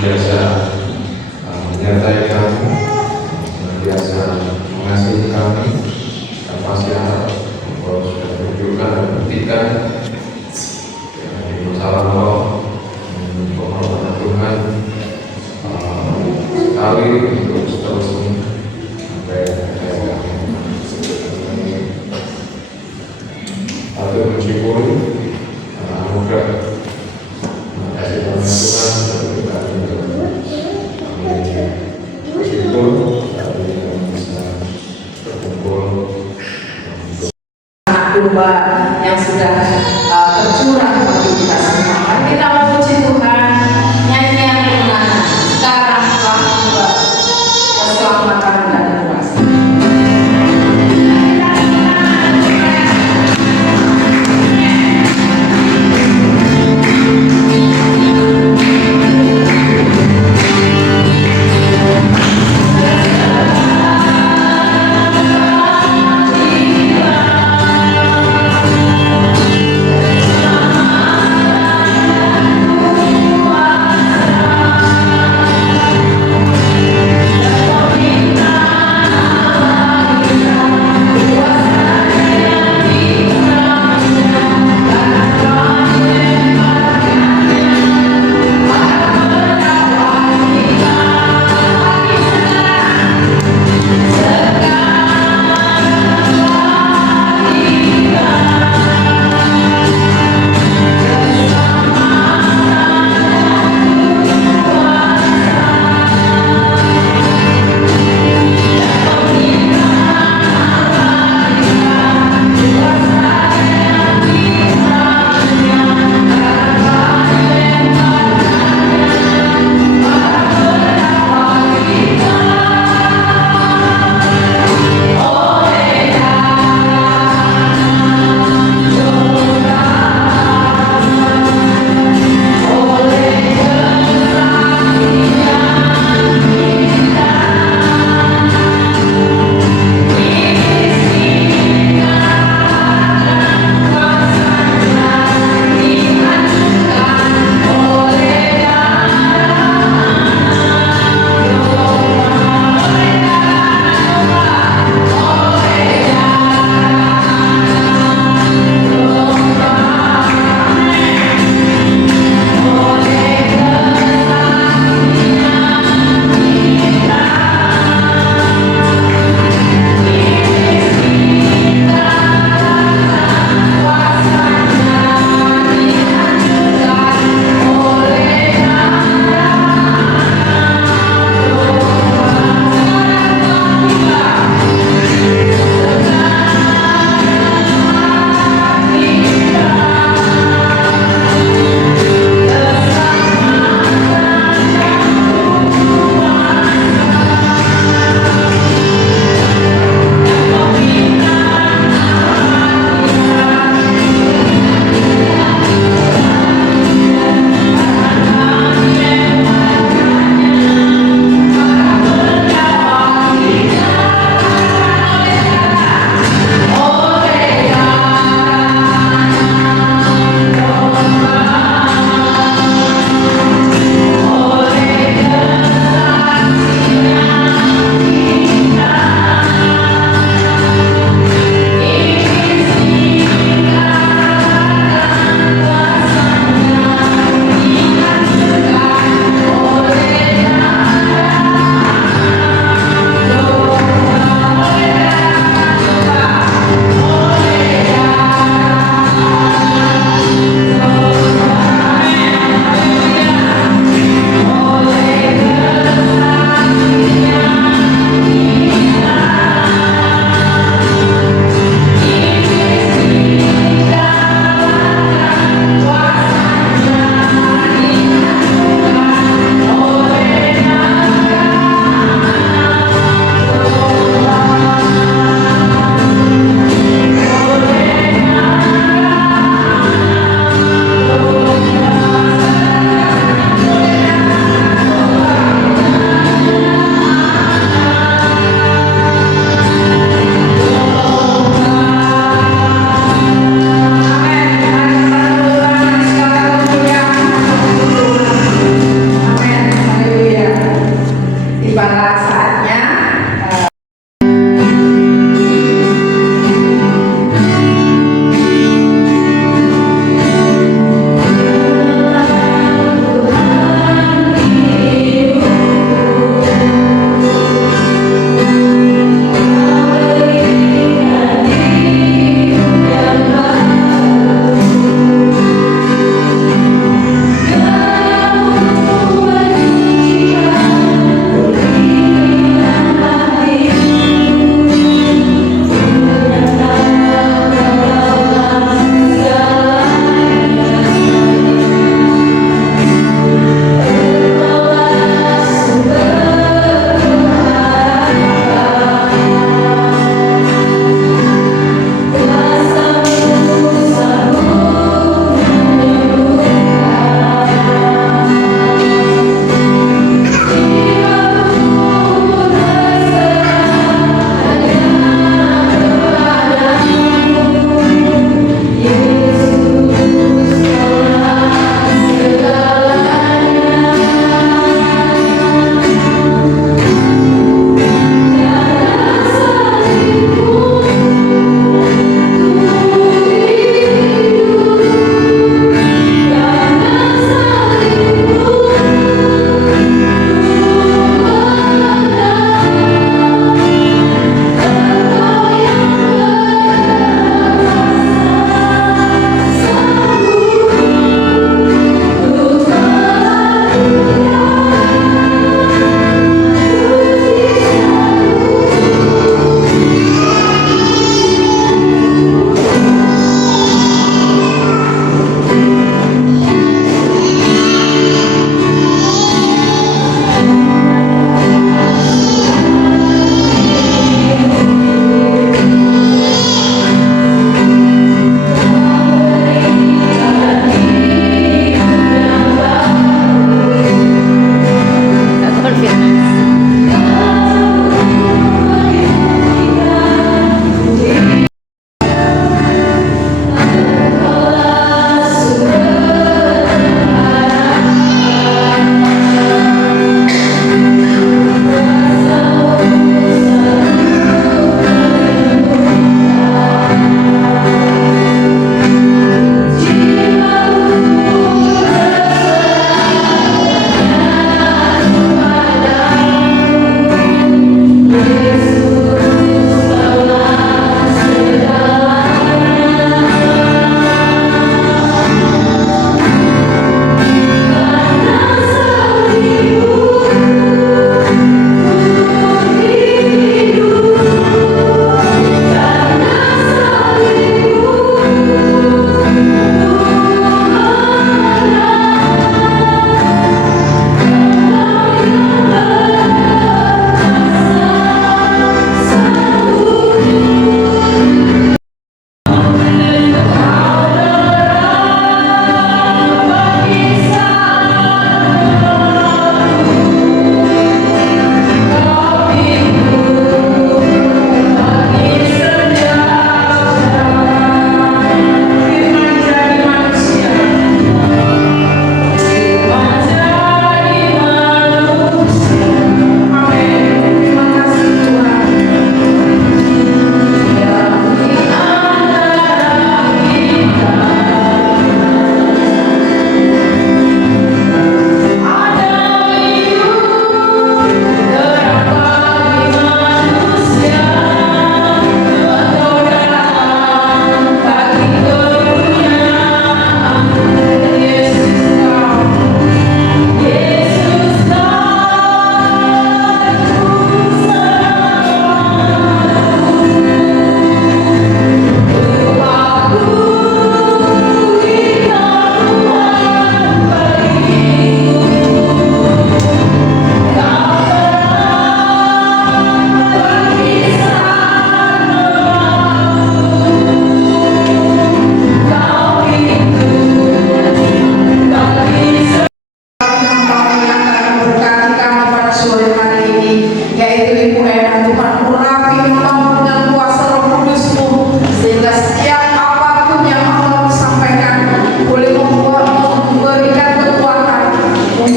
biasa menyertai kami, biasa mengasihi kami, dan pasti harap Engkau sudah menunjukkan dan buktikan di masalah Allah pengorbanan Tuhan sekali untuk seterusnya sampai akhir kami. Patut mensyukuri anugerah kasih Tuhan untuk kita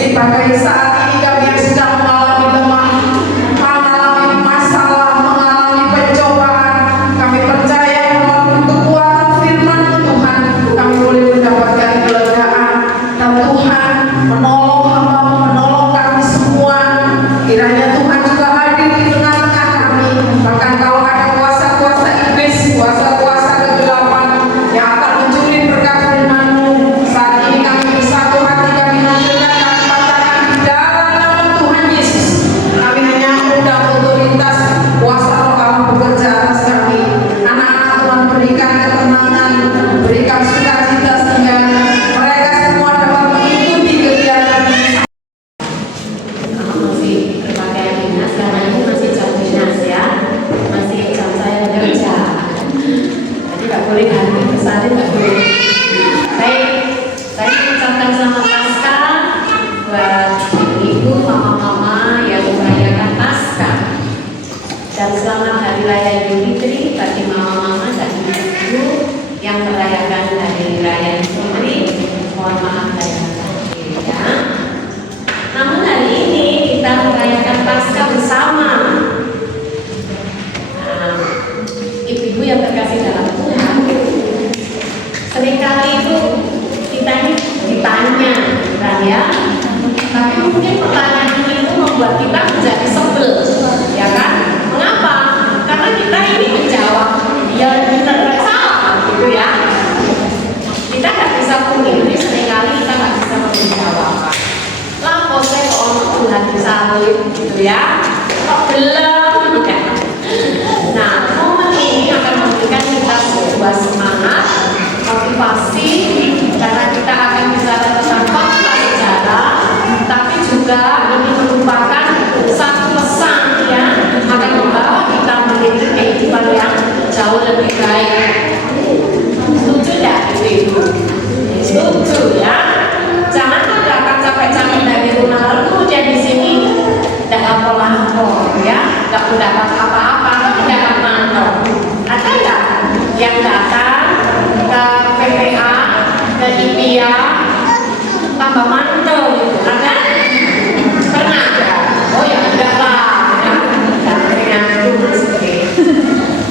dipakai saat ini kami yang sedang mengalami lemah, mengalami masalah, mengalami pencobaan. Kami percaya melalui kekuatan firman Tuhan kami boleh mendapatkan kelegaan, dan Tuhan menolong hamba, menolong kami semua. Kiranya Tuhan juga hadir di tengah-tengah kami. Bahkan kalau ada kuasa-kuasa iblis, kuasa-kuasa kegelapan yang akan mencuri berkat firman-Mu, saat ini kami bersatu hati, kami menceritakan pandangan di dalam nama Tuhan Yesus. Kami hanya undang otoritas kuasa Roh Allah bekerja atas kami. Anak-anak Tuhan berikan ketenangan, berikan sukacita sehingga mereka semua dapat mengikuti kegiatan ini. Masih berpakaian dinas karena ini masih jam dinas ya, masih jam saya bekerja, jadi nggak boleh ganti pesan, nggak boleh. Baik, saya mengucapkan selamat Paskah buat ibu, mama-mama yang merayakan Paskah, dan selamat Hari Raya Idul Fitri bagi mama-mama dan ibu yang merayakan Hari Raya Idul Fitri. Mohon maaf lahir batin ya. Namun hari ini kita merayakan Paskah bersama. Nah, ibu-ibu yang terkasih dalam Tuhan, seringkali itu kita ini ditanya, kan ya? Tapi mungkin pertanyaan itu membuat kita menjadi sebel, ya kan? Mengapa? Karena kita ini menjawab, ya benar nggak salah, gitu ya. Kita nggak bisa pungkiri, seringkali kita nggak bisa menjawab. Lapo saya kok ono Tuhan salib gitu ya, kok belum enggak. Nah, momen ini akan memberikan kita sebuah semangat, motivasi, karena kita akan bicara tentang fakta sejarah, tapi juga ini merupakan satu pesan yang akan membawa kita memiliki kehidupan yang jauh lebih baik. Setuju tidak ibu? Setuju ya. Jangan akan capek-capek dari rumah lalu kemudian di sini tidak apa-apa ya, nggak mendapat apa-apa, mendapat mantor. Ada nggak yang datang ke PPA, ke IPIA tambah mantor gitu? Ada? Pernah nggak? Oh ya enggak lah, ya nggak mengaku seperti.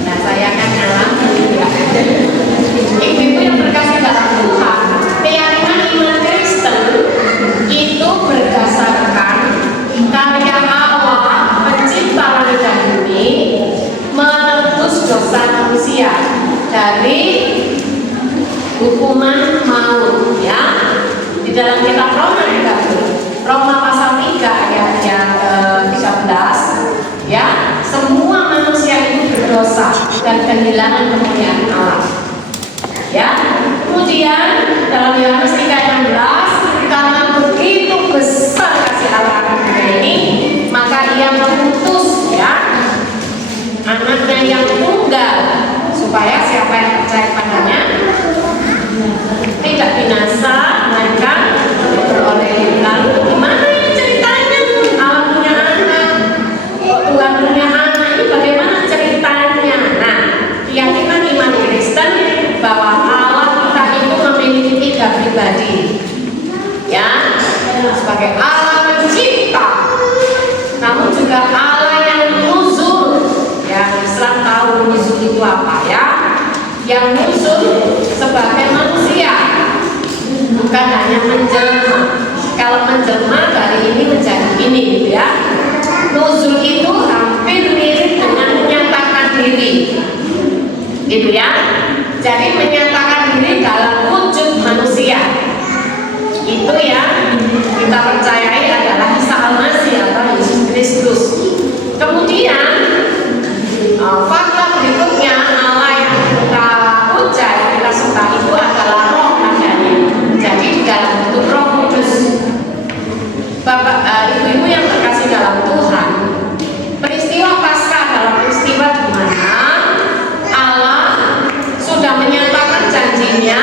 Nah saya kan ngalamin ya. Ibu-ibu yang berkasih dalam Tuhan, keyakinan iman Kristen itu berdasarkan karya Allah pencipta langit dan bumi menebus dosa manusia dari hukuman maut ya. Di dalam kitab Roma pasal 3 ayat yang ke-13 ya, semua manusia itu berdosa dan kehilangan kemuliaan Allah. Ya, kemudian dalam Yohanes 3:16, karena begitu besar kasih Allah akan dunia ini, maka Ia mengutus ya anaknya yang tunggal, supaya siapa yang percaya padanya tidak binasa, melainkan beroleh hidup. Lalu gimana ini ceritanya? Allah punya anak, Tuhan punya anak, ini bagaimana ceritanya? Nah, keyakinan iman Kristen bahwa Allah kita itu memiliki 3 pribadi ya, sebagai Allah pencipta, namun juga Allah yang nuzul ya. Islam tahu nuzul itu apa ya, yang nuzul sebagai manusia, bukan hanya menjelma. Kalau menjelma dari ini menjadi ini gitu ya. Nuzul itu hampir mirip dengan menyatakan diri gitu ya. Jadi menyatakan diri dalam wujud manusia itu ya, kita percayai adalah Isa Al-Masih atau Yesus Kristus. Kemudian fakta berikutnya, Allah yang kita puja, kita sembah itu adalah roh adanya. Jadi di dalam bentuk Roh Kudus. Bapak, ibu-ibu yang terkasih dalam Tuhan, peristiwa Paskah adalah peristiwa di mana Allah sudah menyatakan janjinya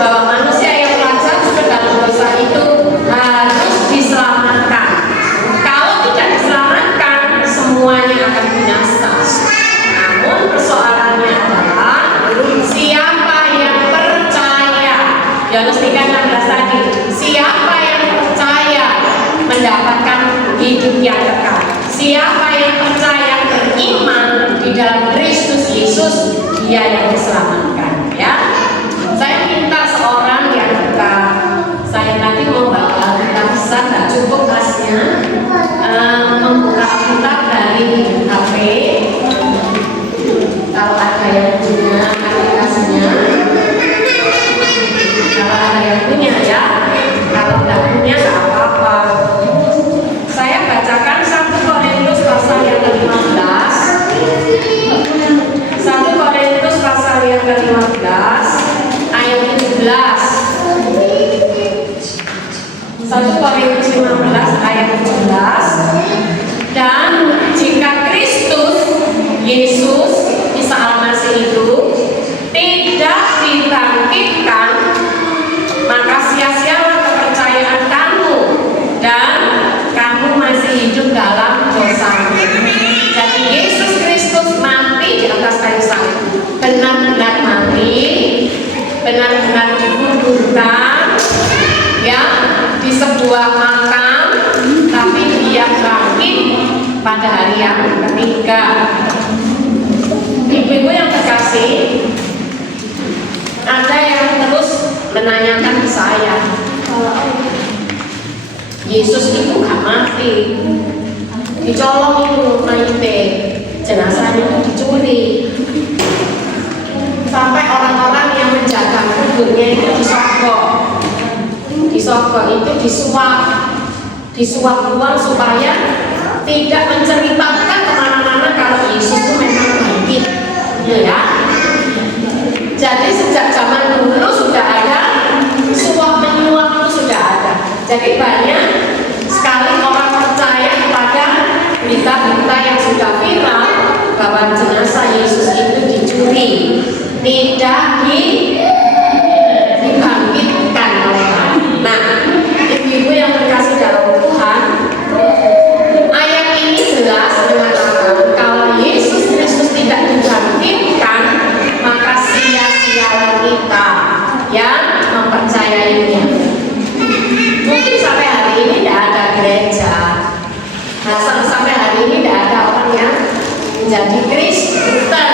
bahwa manusia yang melanggar ke dalam dosa itu harus diselamatkan. Kalau tidak diselamatkan, semuanya akan binasa. Namun persoalannya adalah siapa yang percaya. Yohanes 3:16 tadi, siapa yang percaya dalam Kristus Yesus dia yang diselamatkan, ya. Saya minta seorang yang saya nanti mau bawa kita bisa nggak cukup tasnya, membuka Alkitab dari HP. Kalau ada yang punya aplikasinya, kalau ada yang punya ya, kalau tidak punya nggak apa-apa. Saya bacakan 1 Korintus pasal yang ke-15. 1 Korintus pasal yang ke-15 ayat 17. 1 Korintus 15 ayat 17. Dan jika Kristus Yesus Isa Al-Masih itu tidak dibangkitkan, maka sia-sialah kepercayaan kamu dan kamu masih hidup dalam dosa. Jadi Yesus Kristus mati di atas kayu salib, benar-benar mati, benar-benar dikuburkan, ya, di sebuah makam, tapi dia bangkit pada hari yang ketiga. Ibu-ibu yang terkasih, ada yang terus menanyakan ke saya, Yesus itu gak mati, dicolong itu mayitnya, jenazahnya itu dicuri, sampai orang-orang yang menjaga kuburnya itu disogok itu disuap uang supaya tidak menceritakan kemana-mana kalau Yesus itu memang bangkit, ya. Jadi sejak zaman dulu sudah ada suap menyuap, itu sudah ada. Jadi banyak sekali orang percaya kepada berita-berita yang sudah viral bahwa jenazah Yesus itu dicuri, tidak dibangkitkan. Nah, ibu-ibu yang terkasih dalam Tuhan, ayat ini jelas mengatakan kalau Yesus Kristus tidak dibangkitkan, maka sia-sialah kita yang mempercayainya. Mungkin sampai hari ini tidak ada gereja, nah, sampai hari ini tidak ada orang yang menjadi Kristen,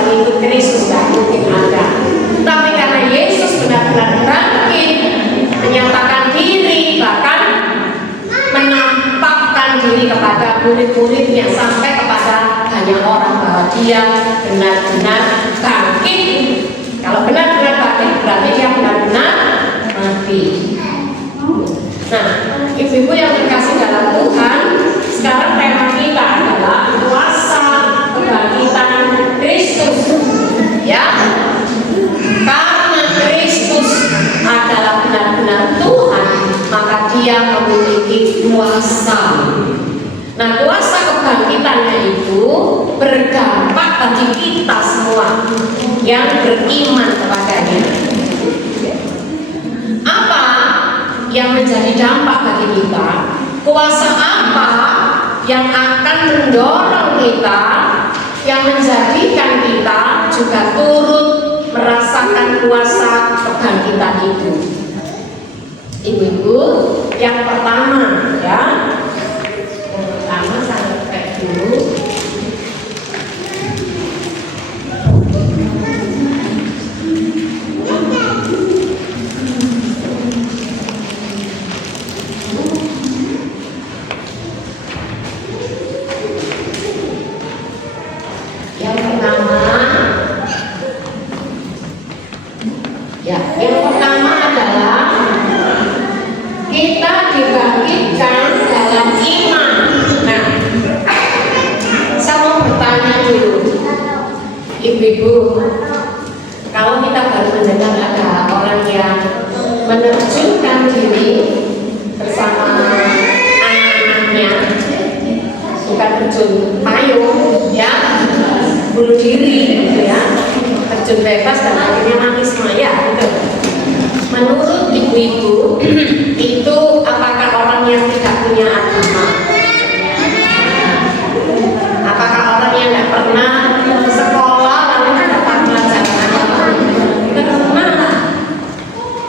pengikut Kristus, tidak mungkin ada. Tapi karena Yesus benar-benar bangkit, menyatakan diri, bahkan menampakkan diri kepada murid-muridnya sampai kepada banyak orang bahwa dia benar-benar bangkit. Kalau benar-benar bangkit berarti dia benar-benar mati. Nah, ibu-ibu yang terkasih dalam Tuhan, sekarang tema kita adalah kuasa kebangkitan Kristus, ya. Karena Kristus adalah benar-benar Tuhan, maka dia memiliki kuasa. Nah, kuasa kebangkitannya itu berdampak bagi kita semua yang beriman kepadanya. Apa yang menjadi dampak bagi kita? Kuasa apa yang akan mendorong kita, yang menjadikan kita juga turut merasakan kuasa kebangkitan itu? Ibu-ibu, yang pertama, ya, yang pertama saya cek dulu. Yang pertama adalah kita dibangkitkan dalam iman. Nah, saya mau bertanya dulu, ibu-ibu, kalau kita baru mendengar ada orang yang menerjunkan diri bersama anak-anaknya, bukan terjun payung, ya, bunuh diri, gitu ya, terjun bebas dan akhirnya mati semua, ya, gitu. Menurut ibu-ibu, itu apakah orang yang tidak punya agama? Apakah orang yang tidak pernah sekolah lalu mendapat pelajaran agama? Karena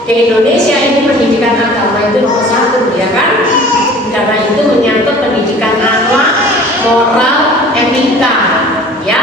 di Indonesia ini pendidikan agama itu nomor 1, ya kan? Karena itu menyangkut pendidikan akhlak, moral, etika, ya.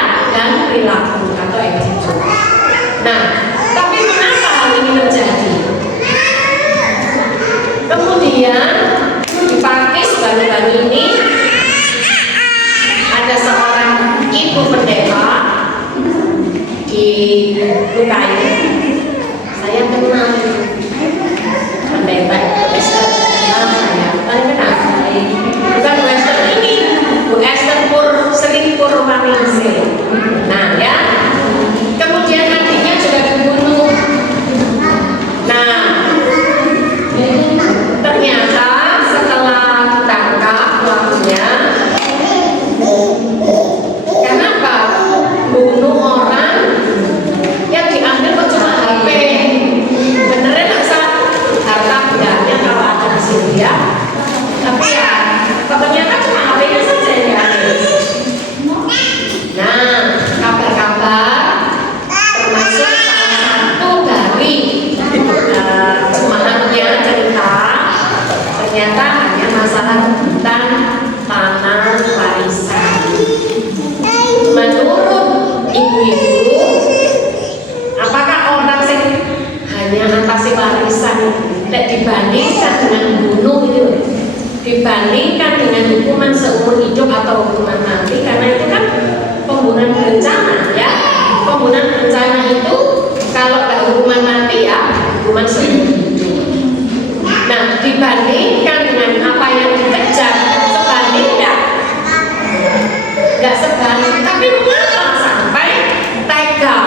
masalah rebutan tanah warisan. Menurut ibu-ibu, apakah orang yang hanya atasi warisan dibandingkan dengan bunuh itu, dibandingkan dengan hukuman seumur hidup atau hukuman mati, karena itu kan pembunuhan berencana ya. Pembunuhan berencana itu kalau nggak hukuman mati ya hukuman seumur hidup. Nah, dibandingkan dengan apa yang dikejar, sebanding nggak sebanding. Tapi mengapa sampai tega?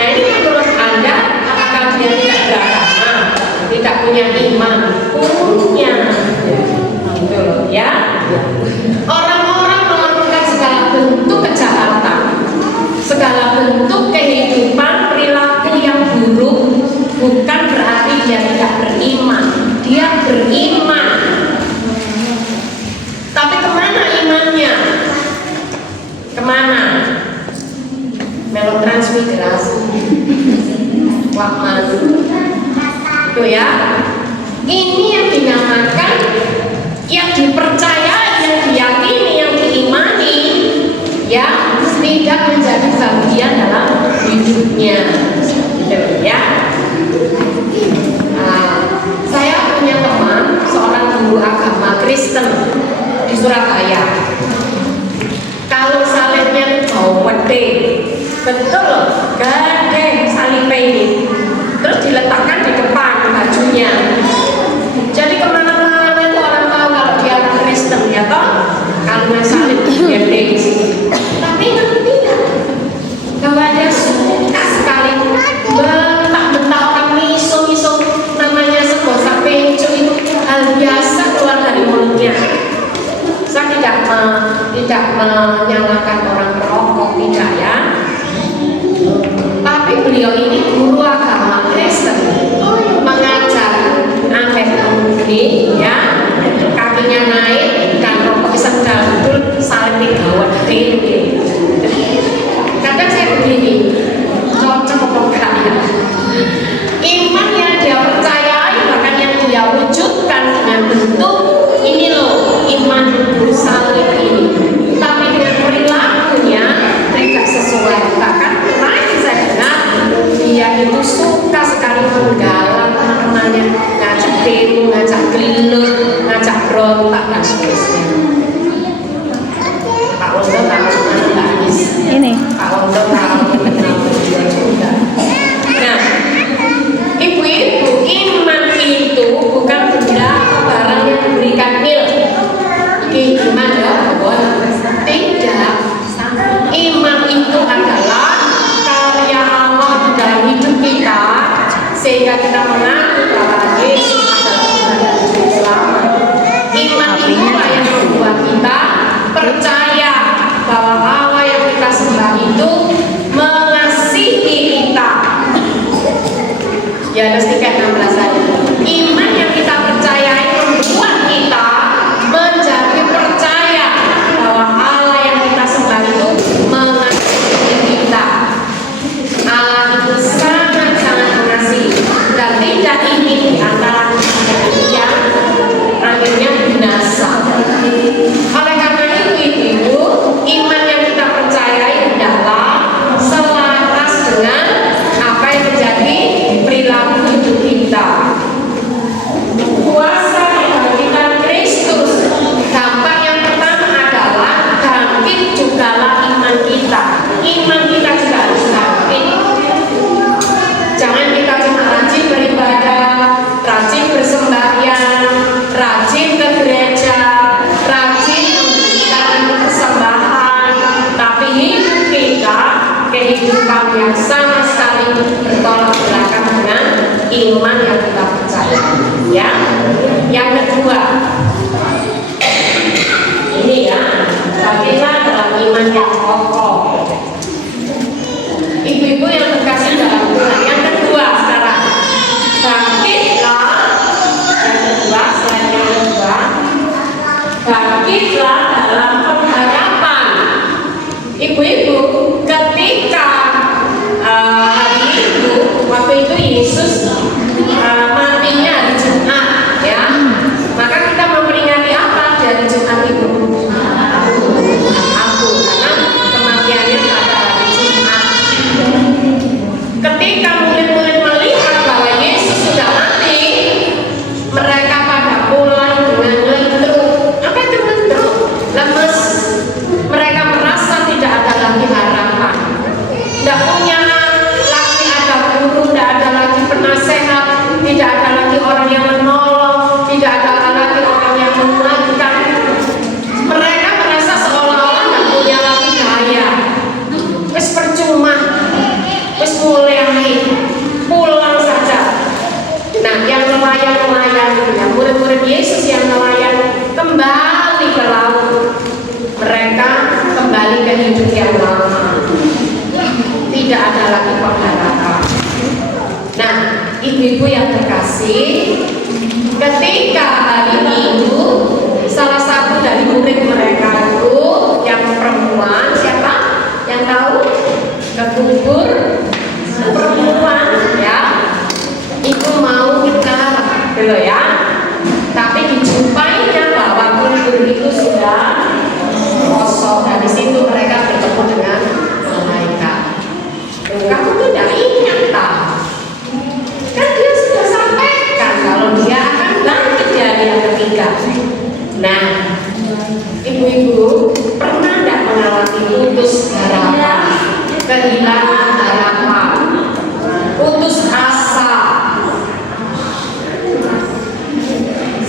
Nah, ini menurut Anda, apakah dia tidak beragama, tidak punya iman? Punya, gitu loh ya. Orang-orang melakukan segala bentuk kejahatan, segala bentuk kehidupan perilaku yang buruk, bukan berarti dia tidak beriman. Dia beriman. Tapi kemana imannya? Kemana? Melotransmigrasi. Wah, malu. Itu ya. Ini yang dinamakan, yang dipercaya, yang diyakini, yang diimani, ya tidak menjadi bagian dalam hidupnya. Gitu ya. Saya punya teman, seorang guru agama Kristen di Surabaya. Kalau salibnya bau pede, betul loh, gede salibnya ini. Terus diletakkan di depan bajunya. Jadi kemana-mana itu orang tahu kalau dia orang Kristen, ya toh? Kalau salib gede di sini. Tapi tidak, bahwa dia suka sekali bentak-bentak orang miso-miso, namanya sebuah pencu itu hal biasa keluar dari mulutnya. Saya tidak menyalahkan orang perokok, tidak ya. Tapi beliau ini guru agama Kristen, mengajar anak ini ya, kakinya naik dan rokok sedang betul saling digawat tinggi. Kadang saya begini, cocok apa enggak ya? Iman yang dia percayai, bahkan yang dia wujudkan dengan bentuk ini loh, iman salib ini. Tapi dengan perilakunya tidak sesuai. Bahkan terakhir saya dengar dia itu suka sekali menggalang teman-temannya, ngajak demo, ngajak gelut, ngajak berontak dan seterusnya. Pak Wondo tahu mana ini? Pak Wondo tahu dia juga. Nah, ibu-ibu, iman itu bukan benda atau barang yang diberikan nil. Iman ya, tidak. Iman itu adalah karya Allah dalam hidup kita, sehingga kita mengaku bahwa Yesus adalah Tuhan dan Juru Selamat. Iman itulah yang membuat kita percaya bahwa Allah yang kita sembah itu mengasihi kita. Ya, mesti kayak 16 saja. Iman yang kita percayai membuat kita menjadi percaya bahwa Allah yang kita sembah itu mengasihi kita. Allah itu sangat-sangat mengasihi dan tidak ingin di antara yang akhirnya binasa. Oleh karena itu, ibu, iman yang kita percayai adalah selaras dengan apa yang menjadi perilaku hidup kita. Kuasa kebangkitan Kristus, dampak yang pertama adalah bangkit jugalah iman kita. Iman kita juga harus bangkit. Jangan kita cuma rajin beribadah, rajin bersembahyang, rajin ke gereja, rajin memberikan persembahan, tapi hidup kita kehidupan yang sama sekali bertolak belakang dengan iman yang kita percaya. Ya, yang kedua, ini ya, bangkitlah dalam iman yang kokoh. Ibu-ibu yang terkasih dalam Tuhan, yang kedua sekarang, bangkitlah. Yang kedua, selain yang kedua, bangkitlah dalam pengharapan. Ibu-ibu, ketika hari Minggu, waktu itu Yesus matinya hari Jumat, ya, maka kita memperingati apa? gaya hidup yang lama. Tidak ada lagi penghargaan. Nah, ibu-ibu yang terkasih, ketika hari Minggu, salah satu dari murid mereka itu yang perempuan, siapa? Yang tahu? Kekubur perempuan, ya. Ibu mau nikah, dulu ya. Tapi dijumpainya bahwa kubur itu sudah kosong, dan di situ mereka bertemu dengan malaikat. Kamu tuh tidak ingat tak? Kan dia sudah sampaikan kalau dia akan bangkit di hari yang ketiga. Nah, ibu-ibu pernah tidak mengalami putus harapan, kehilangan harapan, putus asa?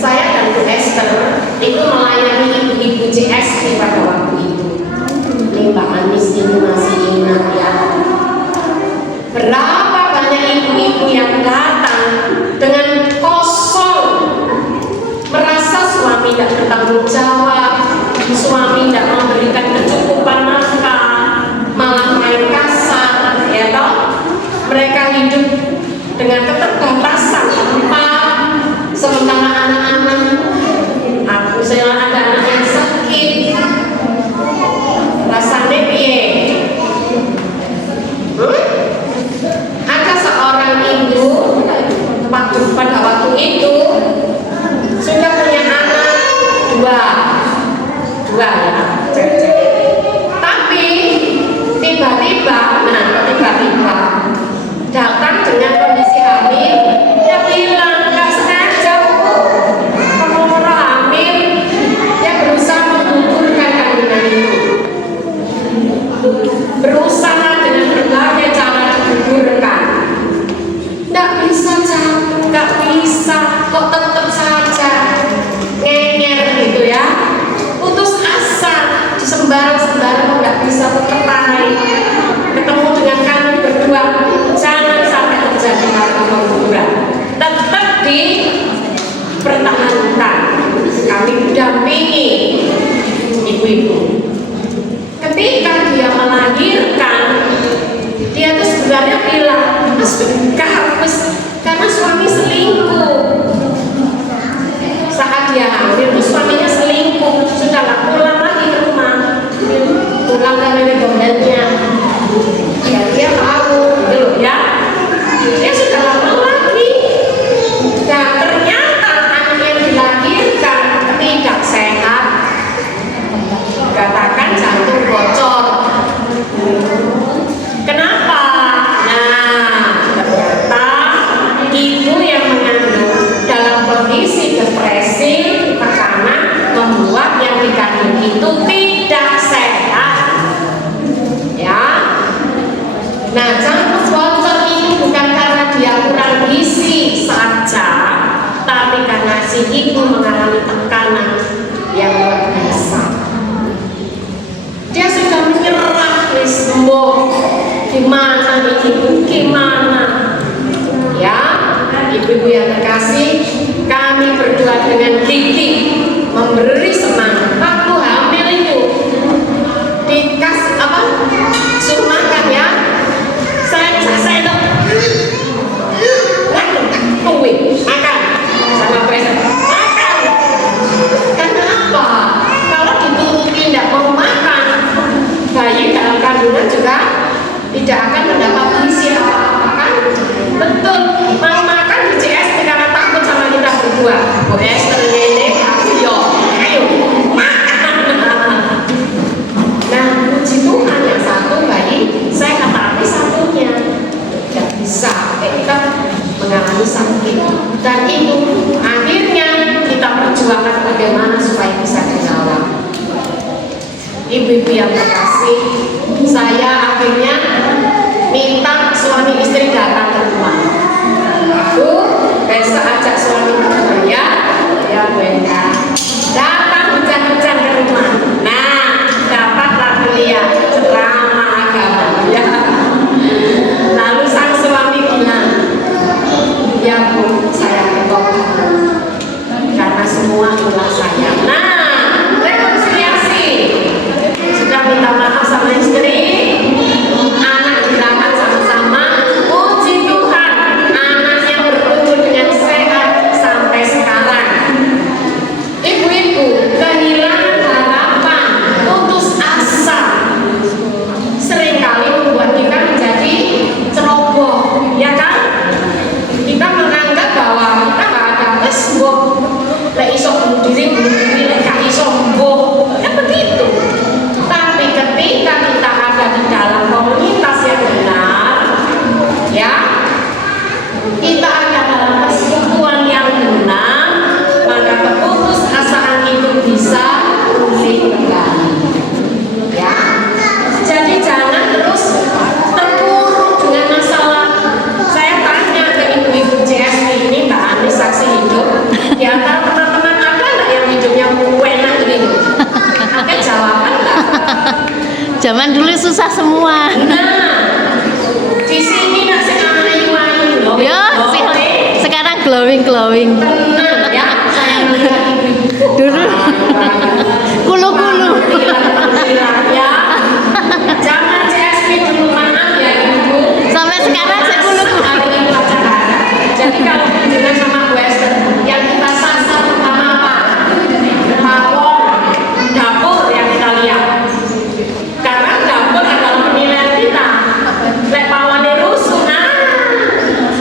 Saya dan Bu Esther itu melayani ibu-ibu CSD pada waktu itu. Ini Mbak Anis ini masih ingat ya. Berapa banyak ibu-ibu yang datang dengan kosong, merasa suami tidak bertanggung jawab, suami tidak memberikan kecukupan nafkah, malah main kasar, ya toh? Mereka hidup dengan keterbatasan tempat, sementara anak-anak, saya ada anak yang sakit, rasanya piye? Ada seorang ibu pada waktu itu sudah punya anak dua ya, tapi tiba-tiba datang dengan kondisi hamil. Dia bilang nggak sengaja kalau orang hamil, dia berusaha menggugurkan kandungan itu, berusaha dengan berbagai cara digugurkan. Nggak bisa jatuh, nggak bisa, kok tetap saja ngenger gitu ya, putus asa, sembarang nggak bisa tertarik, ketemu dengan kami berdua, jangan sampai terjadi hal pengguguran, tetap dipertahankan. Kami dampingi ibu-ibu. Ketika dia melahirkan, dia tuh sebenarnya bilang, mas harus, karena suami selingkuh. Saat dia hamil, suaminya selingkuh, sudah gak pulang lagi ke rumah, pulang dari gondelnya. Ya dia tahu, dulu ya, dia sudah lama lagi. Dan ternyata anak yang dilahirkan tidak sehat, katakan jantung bocor. Kenapa? Nah, ternyata ibu yang mengandung dalam kondisi depresi, tekanan, membuat yang dikandung itu tidak sehat. Ya. Nah, jantung bocor ini bukan karena dia kurang gizi saja, tapi karena si ibu mengalami tekanan yang luar biasa. Dia sudah menyerah, sembuh. Gimana nih ibu? Gimana? Ya, ibu-ibu yang terkasih, kami berdua dengan gigih memberi semangat. Waktu hamil itu dikasih apa? Suruh makan ya. Saya dong. Tungguin, makan sama present. Makan. Kenapa? Kalau dituruti tidak mau makan, bayi dalam kandungan juga tidak akan mendapat gizi apa-apa kan? Betul, mau makan di CS karena takut sama kita berdua. Bu Esther ini, ayo makan. Nah, puji Tuhan yang satu bayi sehat, tapi satunya tidak bisa. Kita mengalami sakit, dan itu akhirnya kita perjuangkan bagaimana supaya bisa dirawat. Ibu-ibu yang terkasih, saya akhirnya minta suami istri datang ke rumah. Bu, besok ajak suami ke ya Bu Enda. Datang hujan-hujan ke rumah. Nah, dapatlah kuliah ceramah agama ya. Lalu sang suami bilang, ya Bu, saya ketemu karena semua adalah saya. Nah, rekonsiliasi. Sudah minta maaf sama zaman dulu susah semua. Nah, di sini nggak ayu-ayu loh. Ya, sekarang glowing. Tenang ya, saya melihat ibu. Dulu kulu. Ya, jangan CSP dulu, maaf ya ibu. Sampai sekarang saya kulu. Hari ini pelajaran. Jadi kalau kunjungan sama Bu Esther, yang kita sasar pertama apa? Dapur yang kita lihat. Karena dapur adalah penilaian kita. Lek pawane rusuh, nah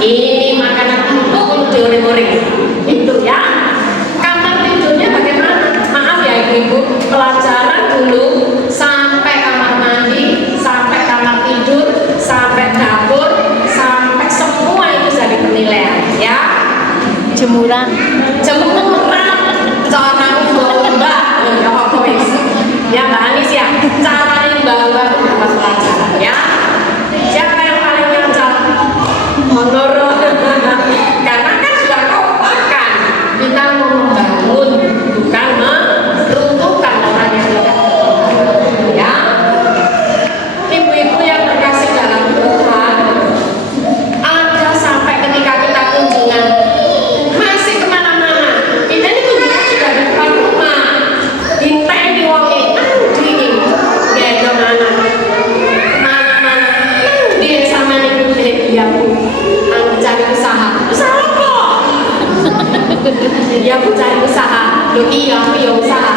ini makanan untuk dioreng-oreng. Itu ya. Kamar tidurnya bagaimana? Maaf ya ibu-ibu, pelajaran dulu sampai kamar mandi, sampai kamar tidur, sampai dapur, sampai semua itu jadi penilaian ya. Jemuran. Cara mbak ya apa wis ya Mbak Anis ya, caranya mbak dapat pelajaran ya. Siapa yang paling nyocok? Honor. Karena kan sudah kompakan, kita mau membangun bukan meruntuhkan orang yang tidak ya. Ibu-ibu yang terkasih dalam Tuhan, ada sampai ketika kita kunjungan masih kemana-mana, kita ini kunjungan sudah di depan rumah, intai di wongi, di gendong anak mana-mana, dia sama nih ya Bu, aku cari usaha apa? Ya Bu cari usaha, lo iya aku ya usaha